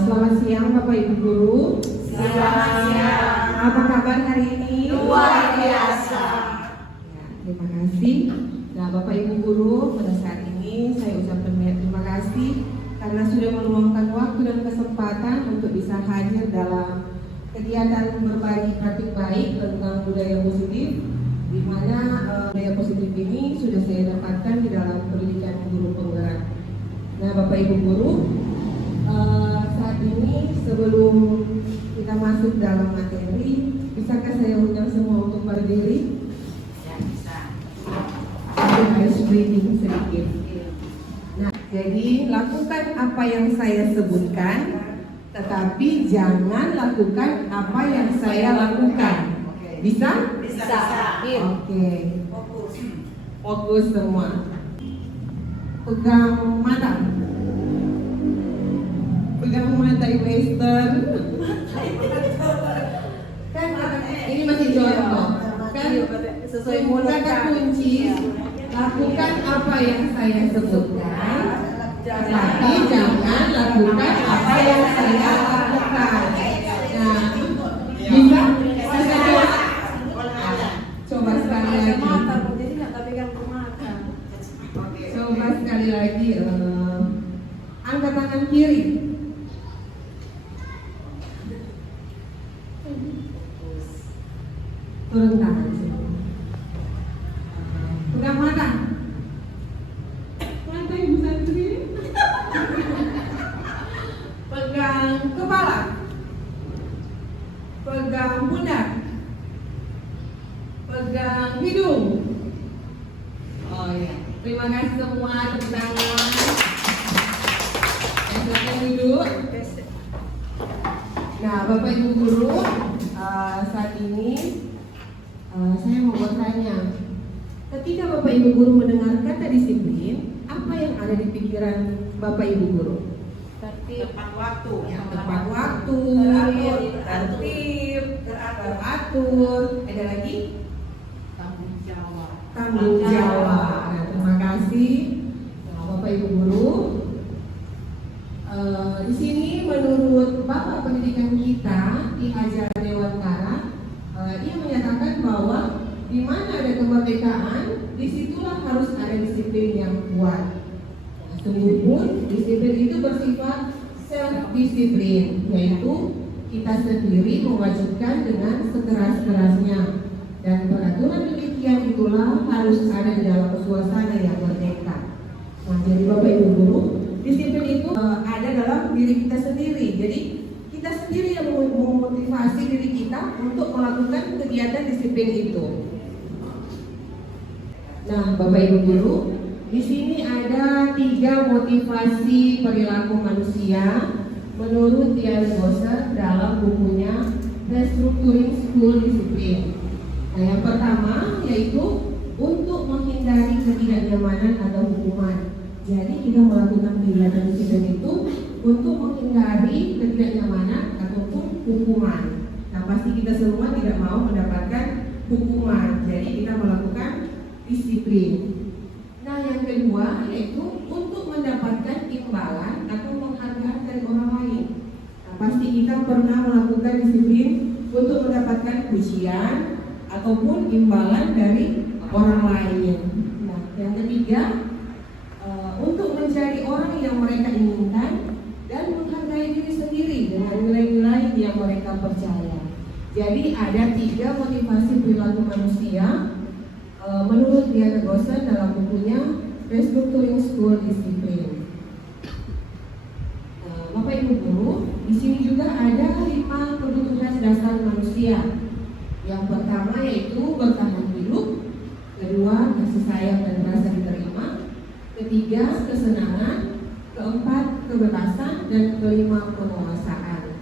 Selamat siang Bapak Ibu Guru. Selamat siang. Apa kabar hari ini? Luar biasa. Ya, terima kasih. Nah Bapak Ibu Guru, pada saat ini saya ucapkan terima kasih karena sudah meluangkan waktu dan kesempatan untuk bisa hadir dalam kegiatan berbagi praktik baik tentang budaya positif, di mana budaya positif ini sudah saya dapatkan di dalam pendidikan guru penggerak. Nah Bapak Ibu Guru, saat ini sebelum kita masuk dalam materi, bisakah saya undang semua untuk berdiri? Ya, bisa. Saya harus breathing sedikit. Nah, jadi lakukan apa yang saya sebutkan, tetapi jangan lakukan apa yang saya lakukan. Bisa? Bisa. Oke. Fokus. Fokus semua. Pegang mata. Pegang mata Western. Kan ini masih contoh. Kan Sesuai mulut, kata kunci, lakukan apa yang saya sebutkan, tapi jangan lakukan apa yang saya lakukan. Nah, bisa? Coba sekali lagi. Coba sekali lagi. Angkat tangan kiri. Turun tangan sini. Pegang mata. Mata ibu santri. Pegang kepala. Pegang pundak. Pegang hidung. Oh ya, terima kasih semua, tepuk tangan. Silakan duduk. Nah, Bapak Ibu Guru, saat ini saya mau bertanya, ketika Bapak Ibu Guru mendengar kata disiplin, apa yang ada di pikiran Bapak Ibu Guru? Tepat waktu. Tepat waktu, tertib, teratur. Ada lagi? Tanggung jawab. Tanggung jawab. Nah, terima kasih, Bapak Ibu Guru. Di sini menurut Bapak Pendidikan kita di Hajar Dewantara, dia menyatakan bahwa di mana ada kemerdekaan, disitulah harus ada disiplin yang kuat. Sungguhpun disiplin itu bersifat self-disiplin, yaitu kita sendiri mewajibkan dengan sekeras-kerasnya. Dan peraturan demikian itulah harus ada di dalam suasana yang merdeka. Nah, jadi Bapak Ibu Guru, disiplin itu ada dalam diri kita sendiri. Jadi kita sendiri yang memotivasi diri kita untuk melakukan kegiatan disiplin itu. Nah, Bapak Ibu Guru, di sini ada 3 motivasi perilaku manusia menurut Dian Gosser dalam bukunya Restructuring School Discipline. Nah, yang pertama yaitu untuk menghindari ketidaknyamanan atau hukuman. Jadi kita melakukan kegiatan disiplin itu untuk menghindari ketidaknyamanan ataupun hukuman. Nah, pasti kita semua tidak mau mendapatkan hukuman. Jadi kita melakukan disiplin. Nah, yang kedua yaitu untuk mendapatkan imbalan atau penghargaan dari orang lain. Nah, pasti kita pernah melakukan disiplin untuk mendapatkan pujian ataupun imbalan dari orang lain. Nah, yang ketiga untuk menjadi orang yang mereka inginkan dan menghargai diri sendiri dengan nilai-nilai yang mereka percaya. Jadi ada 3 motivasi perilaku manusia menurut Dian Gosser dalam bukunya Restructuring School Discipline. Bapak Ibu Guru, di sini juga ada 5 kebutuhan dasar manusia. Yang pertama yaitu bertahan hidup, kedua kasih sayang dan rasa diterima, ketiga kesenangan, keempat kebebasan, dan kelima penguasaan.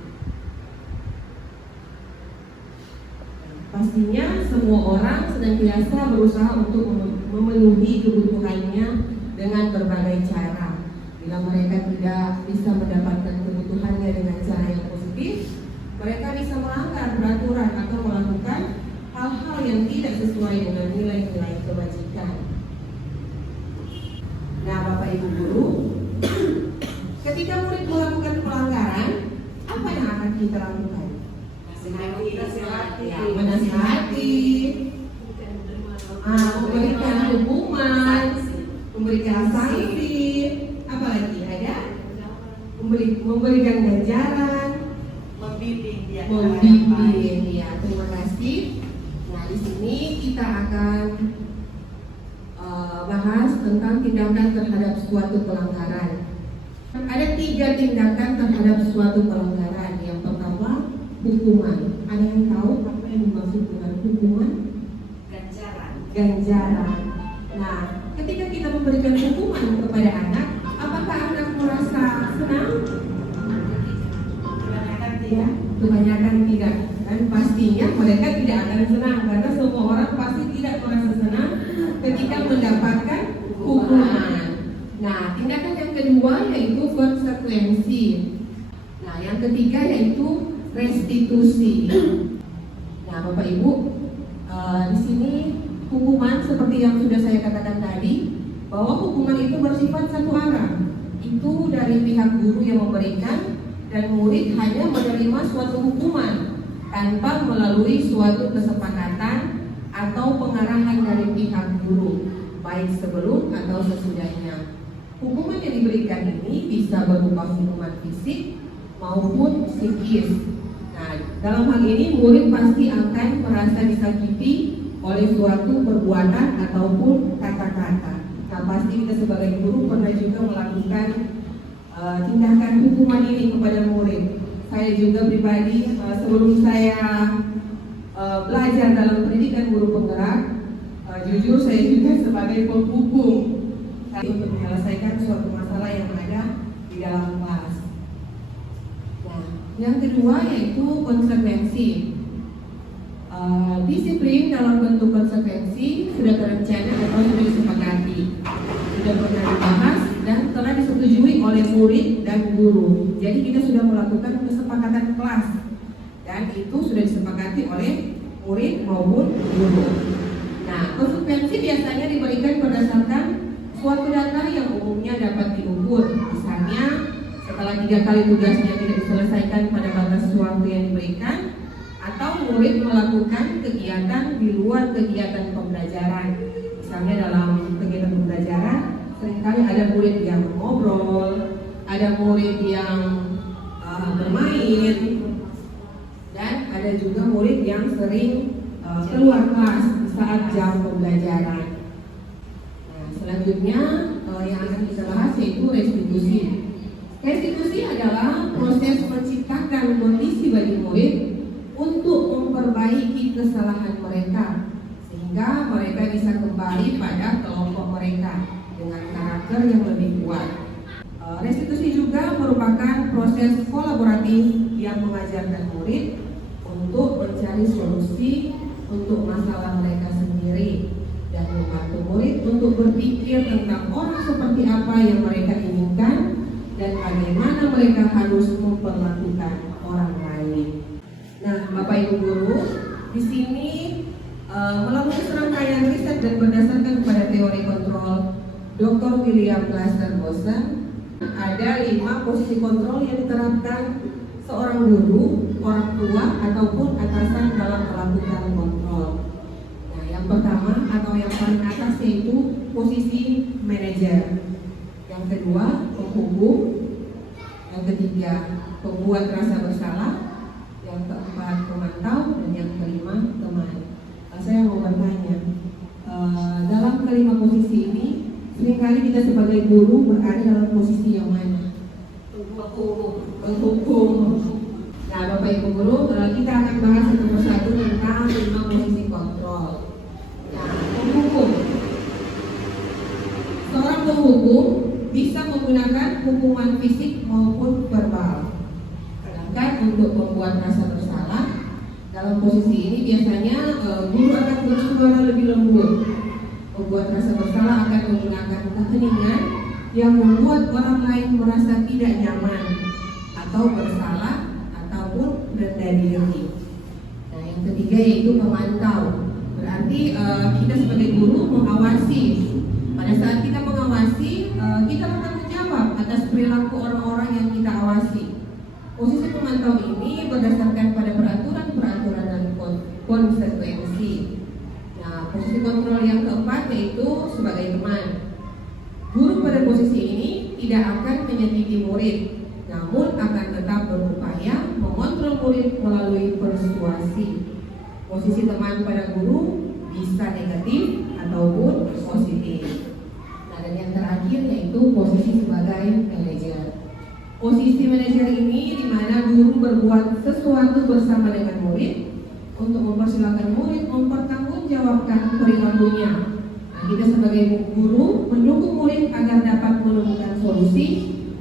Pastinya semua orang senantiasa berusaha untuk memenuhi kebutuhannya dengan berbagai cara. Bila mereka tidak bisa mendapatkan kebutuhannya dengan cara yang positif, mereka bisa melanggar peraturan atau melakukan hal-hal yang tidak sesuai dengan nilai-nilai kebajikan. Nah, Bapak Ibu guru, ketika murid melakukan pelanggaran, apa yang akan kita lakukan? Menasihati, memberikan hukuman, memberikan sanksi, apalagi ada memberikan ganjaran, membimbing dia. Ya, terima kasih. Nah, di sini kita akan bahas tentang tindakan terhadap suatu pelanggaran. Ada 3 tindakan terhadap suatu pelanggaran. Yang pertama, hukuman. Ada yang tahu apa yang dimaksud dengan hukuman? Ganjaran. Nah, ketika kita memberikan hukuman kepada anak, apakah anak merasa senang? Ya, kebanyakan tidak. Dan pastinya mereka tidak akan senang, karena semua orang pasti tidak merasa senang ketika mendapatkan hukuman. Nah, tindakan yang kedua yaitu konsekuensi. Nah, yang ketiga yaitu restitusi. Nah, Bapak Ibu, di sini hukuman seperti yang sudah saya katakan tadi, bahwa hukuman itu bersifat satu arah. Itu dari pihak guru yang memberikan, dan murid hanya menerima suatu hukuman tanpa melalui suatu kesepakatan atau pengarahan dari pihak guru, baik sebelum atau sesudahnya. Hukuman yang diberikan ini bisa berupa hukuman fisik maupun psikis. Nah, dalam hal ini murid pasti akan merasa disakiti oleh suatu perbuatan ataupun kata-kata. Nah, pasti kita sebagai guru pernah juga melakukan tindakan hukuman ini kepada murid. Saya juga pribadi sebelum saya belajar dalam pendidikan guru penggerak, jujur saya juga sebagai penghukum untuk menyelesaikan suatu masalah yang ada di dalam kelas. Nah, yang kedua yaitu konsekuensi. Disiplin dalam bentuk konsekuensi sudah terencana atau sudah disepakati, sudah pernah dibahas dan telah disetujui oleh murid dan guru. Jadi kita sudah melakukan kesepakatan kelas dan itu sudah disepakati oleh murid maupun guru. Nah, konsekuensi biasanya diberikan berdasarkan suatu data yang umumnya dapat diukur. Misalnya, setelah 3 kali tugasnya tidak diselesaikan pada batas waktu yang diberikan, atau murid melakukan kegiatan di luar kegiatan pembelajaran. Misalnya dalam kegiatan pembelajaran, seringkali ada murid yang ngobrol, ada murid yang bermain, dan ada juga murid yang sering keluar kelas saat jam pembelajaran. Nah, selanjutnya yang akan kita bahas yaitu restitusi. Restitusi adalah proses menciptakan kondisi bagi murid untuk memperbaiki kesalahan mereka sehingga mereka bisa kembali pada kelompok mereka dengan karakter yang lebih kuat. Restitusi juga merupakan proses kolaboratif yang mengajarkan murid untuk mencari solusi untuk masalah mereka sendiri dan membantu murid untuk berpikir tentang orang seperti apa yang mereka inginkan dan bagaimana mereka harus memperlakukan orang lain. Nah, Bapak Ibu guru, di sini melalui serangkaian riset dan berdasarkan kepada teori kontrol Dr. William Glasser Bosen, ada 5 posisi kontrol yang diterapkan seorang guru, orang tua, ataupun atasan dalam melakukan kontrol. Nah, yang pertama atau yang paling atas yaitu posisi manajer. Yang kedua, penghukum. Yang ketiga, pembuat rasa bersalah. Yang keempat, pemantau. Dan yang kelima, teman. Saya mau bertanya, dalam kelima posisi ini, seringkali kita sebagai guru berada dalam posisi yang mana? Penghukum. Nah, Bapak Ibu guru, kita akan bahas satu persatu tentang 5 posisi kontrol. Nah, penghukum. Seorang penghukum bisa menggunakan hukuman fisik maupun verbal. Sedangkan untuk membuat rasa bersalah Dalam posisi ini biasanya guru akan bersuara lebih lembut, membuat rasa bersalah akan menggunakan keheningan yang membuat orang lain merasa tidak nyaman atau bersalah ataupun rendah diri. Nah, yang ketiga yaitu memantau. Berarti kita sebagai guru mengawasi. Pada saat kita mengawasi, kita bertanggung jawab atas perilaku orang-orang yang kita awasi. Posisi pemantau ini berdasarkan pada peraturan-peraturan dan konsekuensi. Nah, posisi kontrol yang keempat yaitu sebagai teman. Guru pada posisi ini tidak akan menyakiti murid, namun akan tetap berupaya mengontrol murid melalui persuasi. Posisi teman pada guru bisa negatif ataupun positif. Nah, dan yang terakhir yaitu posisi sebagai manajer. Posisi manajer ini di mana guru berbuat sesuatu bersama dengan murid untuk mempersilahkan murid mempertanggungjawabkan perilakunya. Nah, kita sebagai guru mendukung murid agar dapat menemukan solusi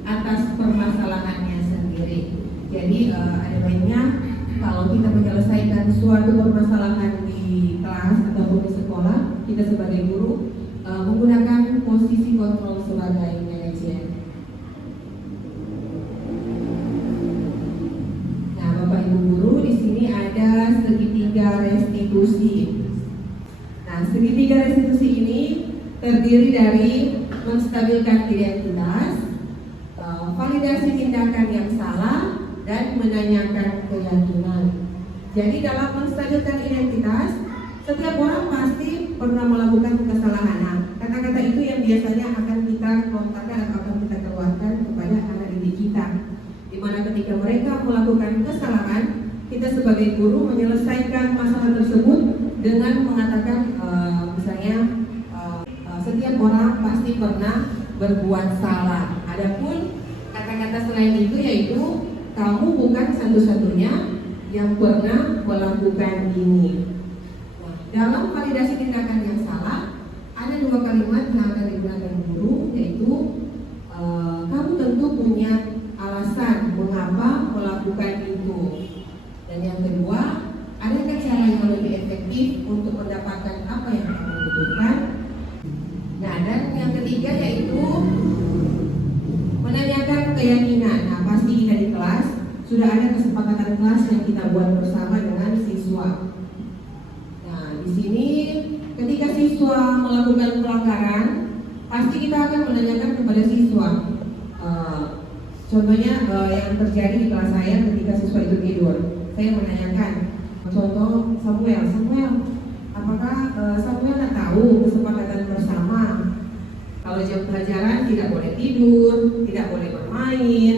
atas permasalahannya sendiri. Jadi ada baiknya kalau kita menyelesaikan suatu permasalahan di kelas ataupun di sekolah, kita sebagai guru menggunakan posisi kontrol sebagai manajer. Nah, Bapak Ibu guru, di sini ada segitiga restitusi. Nah, segitiga restitusi ini terdiri dari menstabilkan identitas, validasi tindakan yang salah, dan menanyakan keyakinan. Jadi dalam menstabilkan identitas, setiap orang pasti pernah melakukan kesalahan. Nah, kata-kata itu yang biasanya akan kita lontarkan atau akan kita keluarkan kepada anak didik kita. Dimana ketika mereka melakukan kesalahan, kita sebagai guru menyelesaikan masalah tersebut dengan mengatakan misalnya setiap orang pasti pernah berbuat salah. Adapun kata-kata selain itu yaitu kamu bukan satu-satunya yang pernah melakukan ini. Nah, dalam validasi tindakan yang salah, ada dua kalimat yang akan digunakan guru, yaitu kamu tentu punya alasan mengapa melakukan itu. Dan yang kedua, adakah cara yang lebih efektif untuk mendapatkan apa yang kamu butuhkan? Nah, dan yang ketiga yaitu menanyakan keyakinan. Nah, pasti kita di kelas sudah ada kesepakatan kelas yang kita buat bersama dengan siswa. Nah, di sini ketika siswa melakukan pelanggaran, pasti kita akan menanyakan kepada siswa. Contohnya yang terjadi di kelas saya ketika siswa itu tidur, saya menanyakan. Contoh Samuel, apakah Samuel tahu kesepakatan bersama? Kalau jam pelajaran tidak boleh tidur, tidak boleh bermain.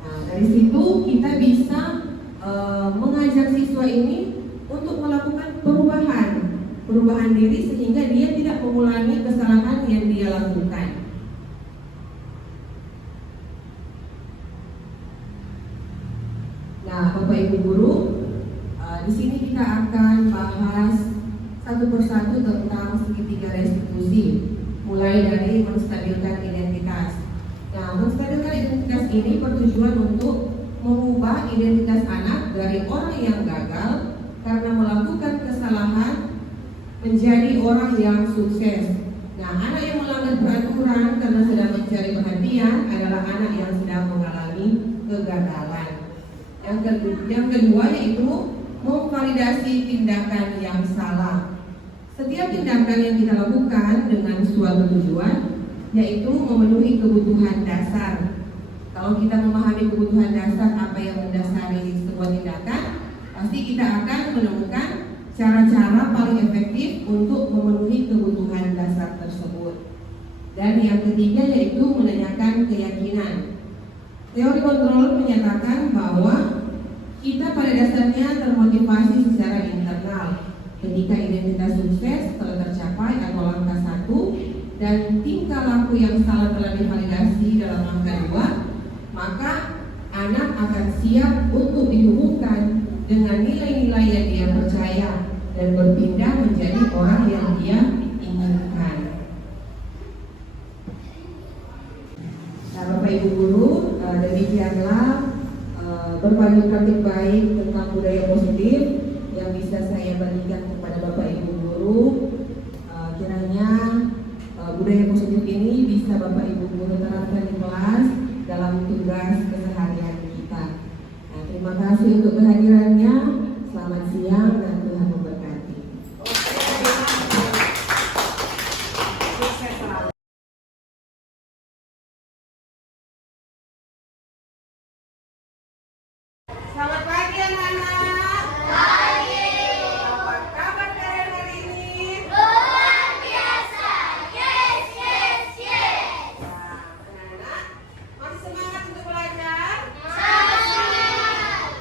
Nah, dari situ kita bisa mengajak siswa ini untuk melakukan perubahan diri sehingga dia tidak mengulangi kesalahan yang dia lakukan. Nah, Bapak Ibu guru, di sini kita akan bahas satu persatu tentang segitiga restitusi. Mulai dari menstabilkan identitas. Nah, menstabilkan identitas ini bertujuan untuk mengubah identitas anak dari orang yang gagal karena melakukan kesalahan menjadi orang yang sukses. Nah, anak yang melanggar peraturan karena sedang mencari perhatian adalah anak yang sedang mengalami kegagalan. Yang kedua yaitu memvalidasi tindakan yang salah. Setiap tindakan yang kita lakukan dengan suatu tujuan, yaitu memenuhi kebutuhan dasar. Kalau kita memahami kebutuhan dasar apa yang mendasari sebuah tindakan, pasti kita akan menemukan cara-cara paling efektif untuk memenuhi kebutuhan dasar tersebut. Dan yang ketiga yaitu menanyakan keyakinan. Teori kontrol menyatakan bahwa kita pada dasarnya termotivasi secara internal. Ketika identitas sukses telah tercapai atau langkah 1 dan tingkah laku yang salah telah divalidasi dalam langkah 2, maka anak akan siap untuk dihubungkan dengan nilai-nilai yang dia percaya dan berpindah menjadi orang yang dia inginkan. Nah, Bapak Ibu guru, demikianlah berpadu praktik baik tentang budaya positif yang bisa saya bagikan kepada Bapak Ibu guru. Kiranya budaya positif ini bisa Bapak Ibu guru terapkan di kelas dalam tugas keseharian kita. Nah, terima kasih untuk kehadirannya. Selamat siang dan Tuhan memberkati. Selamat pagi anak-anak. Pagi. Apa kabar kalian hari ini? Luar biasa. Yes, yes, yes. Nah, anak-anak masih semangat untuk belajar? Semangat.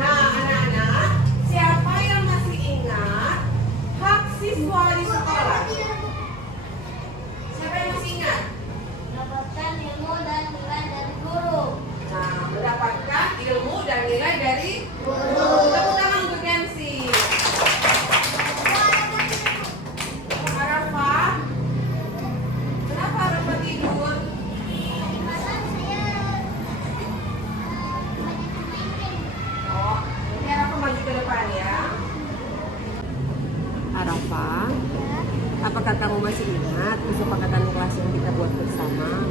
Nah, anak-anak, siapa yang masih ingat hak siswa di sekolah? Siapa yang masih ingat? Dapatkan ilmu dan nilai dari guru. Nah, mendapatkan ilmu dan nilai dari Guru. Tepuk tangan untuk Nancy. Arafah, kenapa Arafah tidur? Oh, ini Arafah maju ke depan ya. Arafah, apakah kamu masih ingat kesepakatan kelas yang kita buat bersama?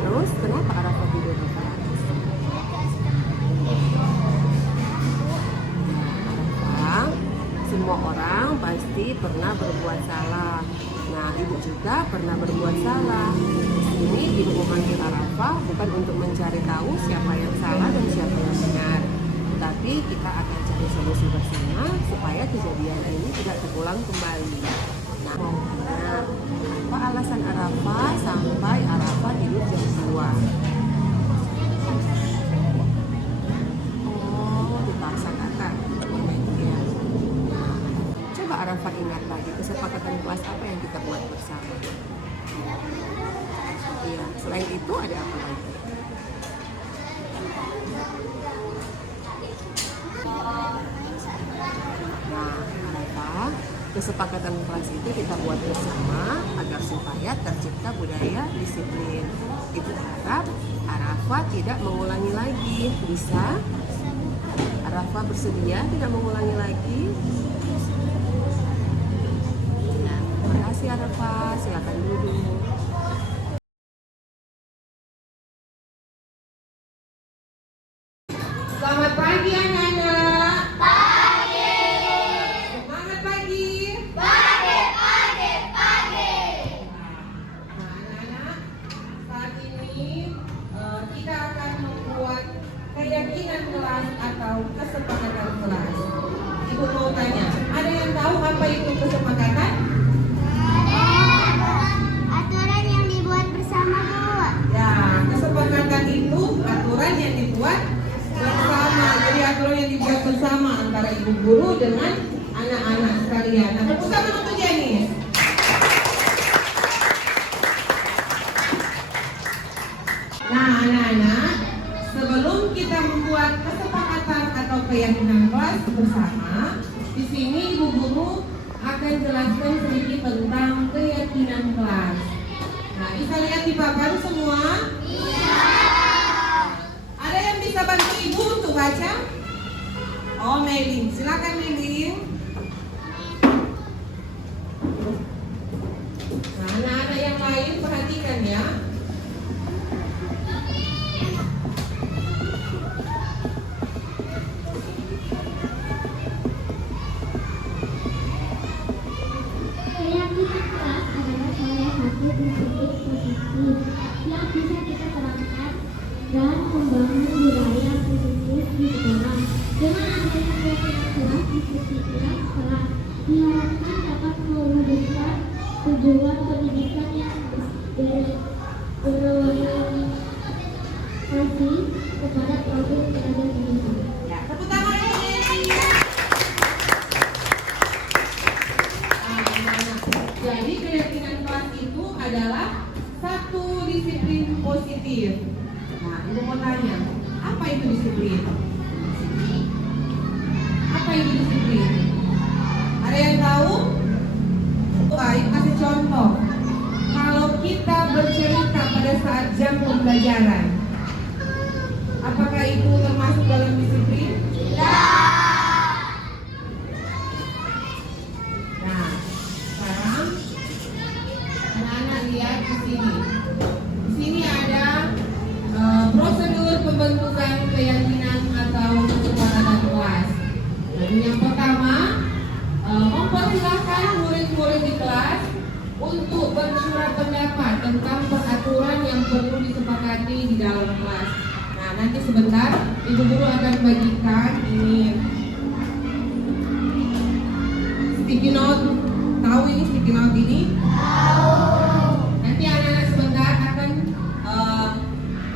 Terus kenapa Arafah tidur di kelas? Arafah, semua orang pasti pernah berbuat salah. Nah, ibu juga pernah berbuat salah. Di sini ibu memanggil Arafah bukan untuk mencari tahu siapa yang salah dan siapa yang benar, tapi kita akan cari solusi bersama supaya kejadian ini tidak terulang kembali. Nah, apa alasan Arafah sampai Arafah tidur jam 2? Oh, dipaksa kakak. Ya. Coba Arafah ingat lagi kesepakatan kelas apa yang kita buat bersama. Iya, selain itu ada apa lagi? Nah, Arafah, kesepakatan kelas itu kita buat bersama agar supaya tercipta budaya disiplin. Ibu harap Arafah tidak mengulangi lagi. Bisa? Arafah bersedia tidak mengulangi lagi? Ya, terima kasih Arafah. Silakan duduk. Selamat pagi anak-anak. Pagi. Semangat pagi. Pagi, pagi, pagi. Nah, anak-anak, saat ini kita akan membuat keyakinan kelas atau kesepakatan kelas. Ibu mau tanya, ada yang tahu apa itu kesepakatan? Aturan yang dibuat bersama, Bu. Ya, kesepakatan itu aturan yang dibuat bersama. Jadi aturan yang dibuat bersama antara ibu guru dengan anak-anak sekalian. Nah, tepuk tangan untuk Janis. Nah, anak-anak, sebelum kita membuat kesepakatan atau keyakinan kelas bersama, di sini ibu guru akan jelaskan sedikit tentang keyakinan kelas. Nah, bisa lihat di papan semua? Iya. Ada yang bisa bantu ibu untuk baca? Oh, Melin, silakan Melin. Nah, anak-anak yang lain perhatikan ya. Keyakinan kelas adalah salah satu prinsip positif yang bisa kita terapkan dan membangun budaya positif di sekolah. Dengan adanya keyakinan kelas di setiap sekolah, diharapkan dapat mewujudkan tujuan pendidikan yang berorientasi kepada problem belajar mental. Ya, tepuk tangan untuk Melin. Jadi keyakinan kelas itu adalah satu disiplin positif. Nah, ibu mau tanya, apa itu disiplin? Apa itu disiplin? Ada yang tahu? Baik, kasih contoh. Kalau kita bercerita pada saat jam pembelajaran, apakah itu termasuk dalam sini. Di sini ada prosedur pembentukan keyakinan atau kesepakatan kelas. Jadi yang pertama, mempersilahkan murid-murid di kelas untuk bersurat pendapat tentang peraturan yang perlu disepakati di dalam kelas. Nah, nanti sebentar Ibu Guru akan bagikan ini sticky note. Tahu ini sticky note ini? Nanti anak-anak sebentar akan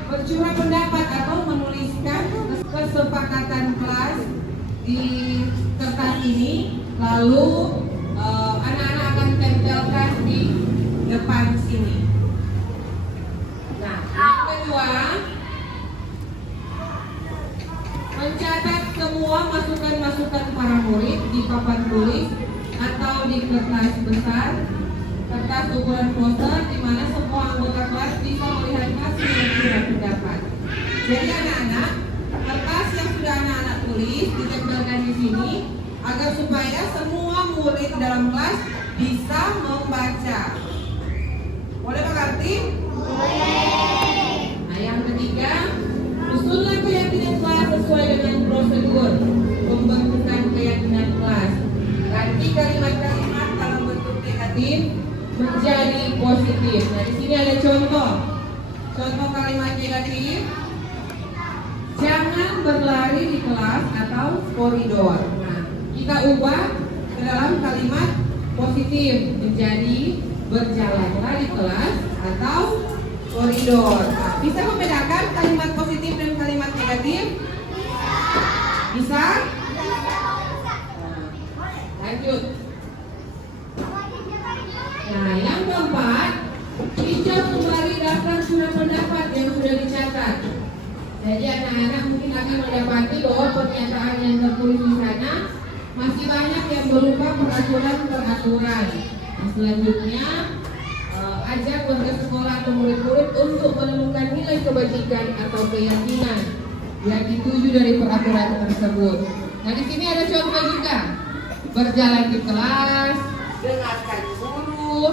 bersurat pendapat atau menuliskan kesepakatan kelas di kertas ini, lalu anak-anak akan tempelkan di depan sini. Nah, yang kedua, mencatat semua masukan-masukan para murid di papan tulis atau di kertas besar, kertas ukuran poster di mana semua anggota kelas bisa melihat hasil surat pendapat. Jadi anak-anak, kertas yang sudah anak-anak tulis ditempelkan di sini agar supaya semua murid dalam kelas bisa membaca. Boleh Pak Karti? Boleh. Nah, yang ketiga, susunlah keyakinan kelas sesuai dengan prosedur pembentukan keyakinan kelas. Ganti kalimat-kalimat dalam bentuk negatif menjadi positif. Nah, di sini ada contoh kalimat negatif. Jangan berlari di kelas atau koridor. Nah, kita ubah ke dalam kalimat positif menjadi berjalanlah di kelas atau koridor. Nah, bisa membedakan kalimat positif dan kalimat negatif? Bisa? Nah, lanjut. Nah, yang keempat, tinjau kembali daftar surat pendapat yang sudah dicatat. Jadi anak-anak mungkin akan mendapati bahwa pernyataan yang tertulis di sana masih banyak yang berupa peraturan-peraturan. Nah, selanjutnya ajak warga sekolah atau murid-murid untuk menemukan nilai kebajikan atau keyakinan yang dituju dari peraturan tersebut. Nah, di sini ada contoh juga. Berjalan di kelas, dengarkan guru,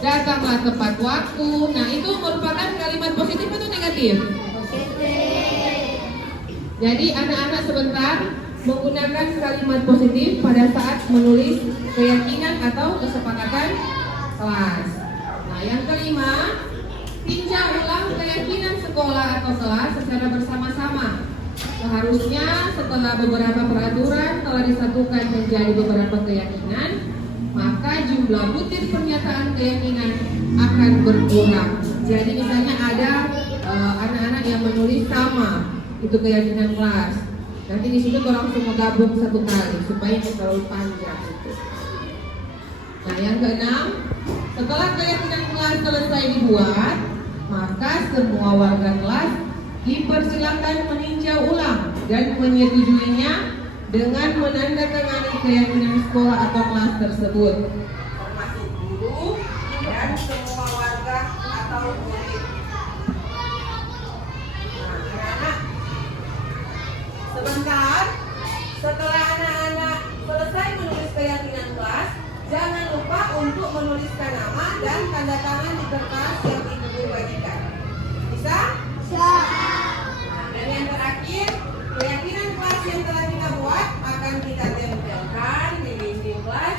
datanglah tepat waktu. Nah, itu merupakan kalimat positif atau negatif? Jadi anak-anak sebentar menggunakan kalimat positif pada saat menulis keyakinan atau kesepakatan kelas. Nah, yang kelima, tinjau ulang keyakinan sekolah atau kelas secara bersama-sama. Seharusnya setelah beberapa peraturan telah disatukan menjadi beberapa keyakinan, maka jumlah butir pernyataan keyakinan akan berkurang. Jadi misalnya ada anak-anak yang menulis sama itu keyakinan kelas. Nanti di situ orang semua gabung satu kali supaya tidak terlalu panjang itu. Nah, yang keenam, setelah keyakinan kelas selesai dibuat, maka semua warga kelas dipersilakan meninjau ulang dan menyetujuinya dengan menandatangani keyakinan sekolah atau kelas tersebut, termasuk guru dan semua warga atau murid. Nah, anak-anak, sebentar setelah anak-anak selesai menulis keyakinan kelas, jangan lupa untuk menuliskan nama dan tanda tangan di kertas yang Ibu Guru bagikan. Bisa? Bisa. Nah, dan yang terakhir, keyakinan kelas yang telah kita buat akan kita tempelkan di dinding kelas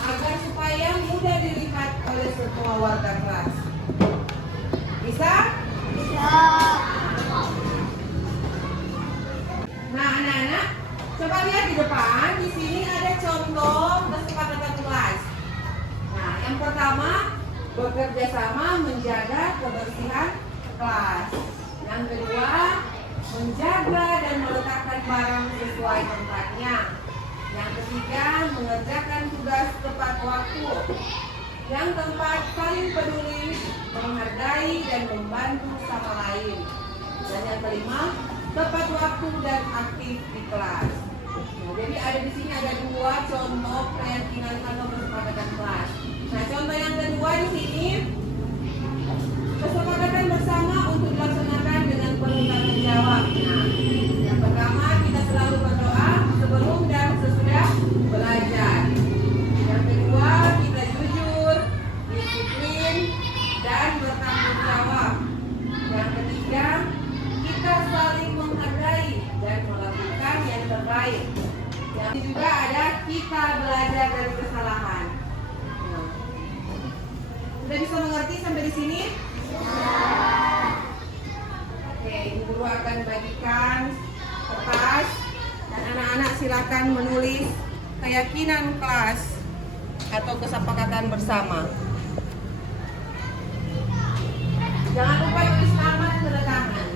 agar supaya mudah dilihat oleh semua warga kelas. Bisa? Bisa. Nah, anak-anak, coba lihat di depan. Di sini ada contoh kesepakatan kelas. Nah, yang pertama, bekerja sama menjaga kebersihan kelas. Yang kedua, menjaga dan meletakkan barang sesuai tempatnya. Yang ketiga, mengerjakan tugas tepat waktu. Yang keempat, saling peduli, menghargai dan membantu sama lain. Dan yang kelima, tepat waktu dan aktif di kelas. Nah, jadi ada di sini ada dua contoh keyakinan atau kesepakatan kelas. Nah, contoh yang kedua di sini, kesepakatan bersama untuk dilaksanakan dengan penuh tanggung jawab. Nah, yang pertama, kita selalu berdoa sebelum dan sesudah belajar. Yang kedua, kita jujur, disiplin, baik. Yang juga ada kita belajar dari kesalahan. Nah, sudah bisa mengerti sampai di sini? Oke, Ibu Guru akan bagikan kertas dan anak-anak silakan menulis keyakinan kelas atau kesepakatan bersama. Jangan lupa tulis nama dan tanda tangan.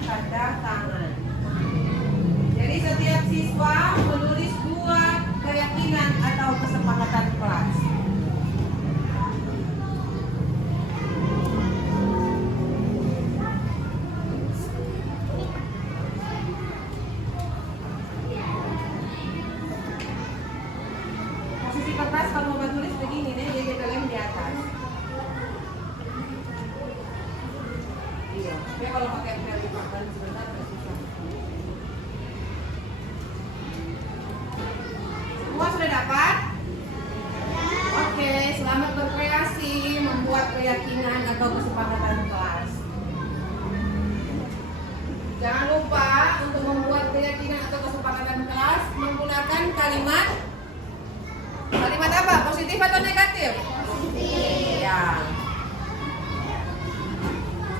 Tanda tangan. Jadi setiap siswa menulis 2 keyakinan atau kesepakatan kelas. Posisi kertas kalau mau tulis begini nih, jadi kita lem di atas. Iya, tapi kalau pakai pen papan sebentar agak susah. Semua sudah dapat? Oke, selamat berkreasi membuat keyakinan atau kesepakatan kelas. Jangan lupa untuk membuat keyakinan atau kesepakatan kelas menggunakan kalimat apa? Positif atau negatif? Positif. Ya.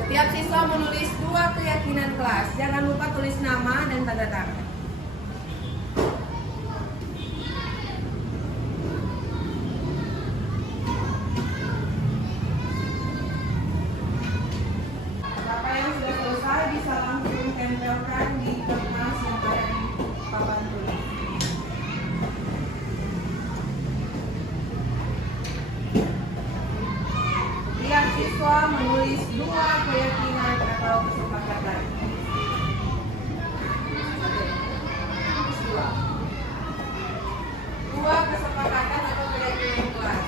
Setiap siswa menulis 2 keyakinan kelas. Jangan lupa tulis nama dan tanda tangan. Siapa yang sudah selesai bisa langsung tempelkan di kertas yang ada di papan tulis. Setiap siswa menulis 2 keyakinan atau kesepakatan. Dua kesepakatan atau keyakinan kelas.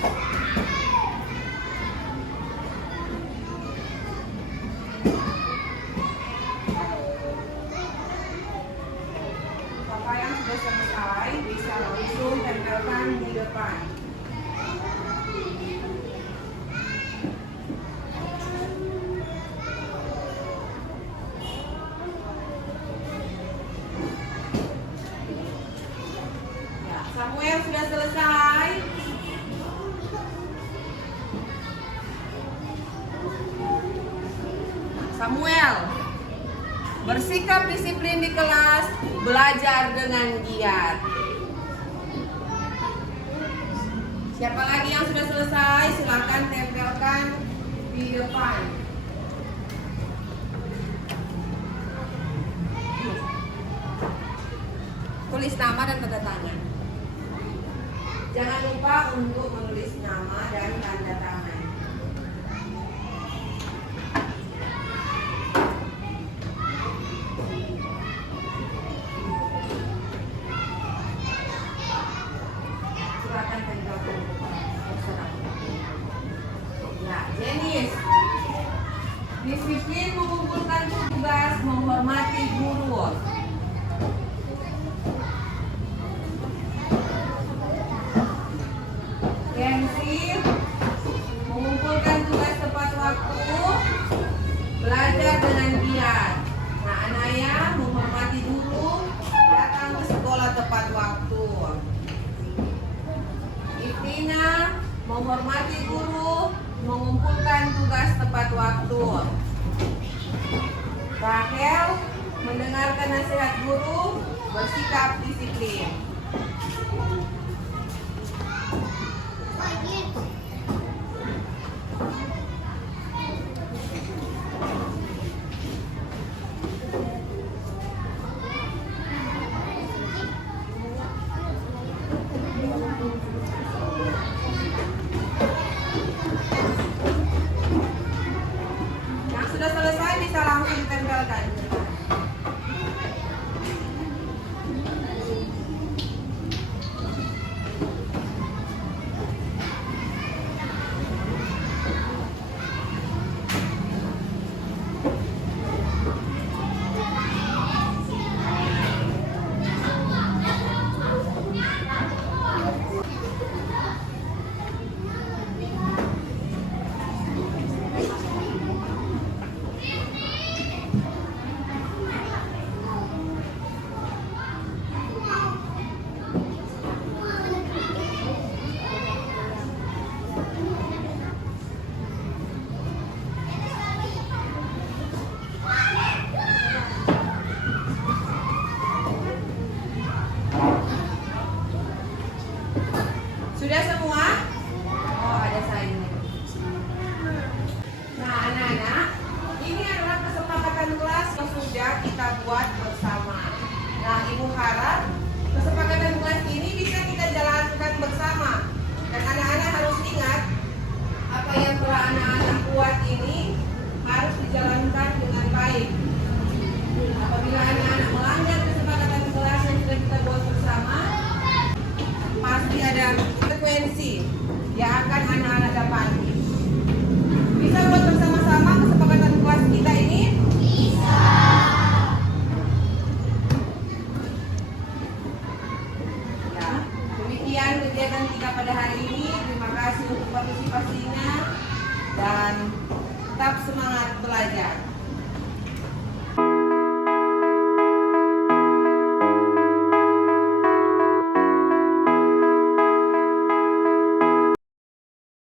Siapa yang sudah selesai bisa langsung tempelkan di depan. Samuel sudah selesai. Samuel, bersikap disiplin di kelas, belajar dengan giat. Siapa lagi yang sudah selesai? Silakan tempelkan di depan. Tulis nama dan tanda tangan. Jangan lupa untuk menulis nama dan tanda tangan. Silakan tempelkan. Ya, Jenis. Disiplin mengumpulkan tugas, menghormati guru. Gengsi, mengumpulkan tugas tepat waktu, belajar dengan giat. Nah, Anaya menghormati guru, datang ke sekolah tepat waktu. Iftina menghormati guru, mengumpulkan tugas tepat waktu. Rahel mendengarkan nasihat guru, bersikap disiplin. Yang sudah selesai bisa langsung tempelkan. sudah kita buat bersama. Nah, Ibu harap kesepakatan kelas ini bisa kita jalankan bersama. Dan anak-anak harus ingat apa yang telah anak-anak buat ini harus dijalankan dengan baik. Apabila anak-anak melanggar kesepakatan kelas yang sudah kita buat bersama, pasti ada konsekuensi yang akan anak-anak dapati. Bisa buat bersama-sama kesepakatan kelas kita ini? Bisa. Ya, demikian kegiatan kita pada hari ini. Terima kasih untuk partisipasinya dan